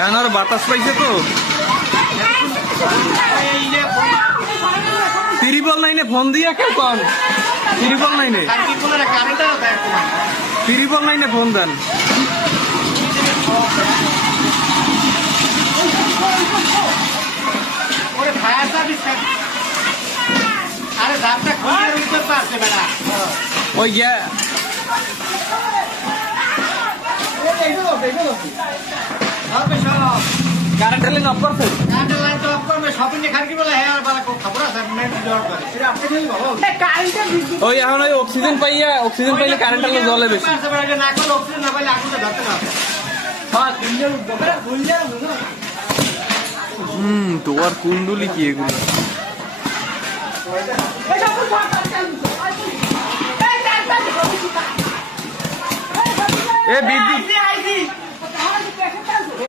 এখন আর বাতাস পাইছে তো ত্রিপল নাইনে ফোন দিয়া কেউ কন ত্রিপল নাইনে ফোন দেন ওই গিয়া কারেন্ট লাইন অফ করছে ওই এখন ওই অক্সিজেন পাইলে কারেন্ট জ্বলে বেশি তোমার কুন্ডুলি কি এগুলো এ বিদ্যুৎ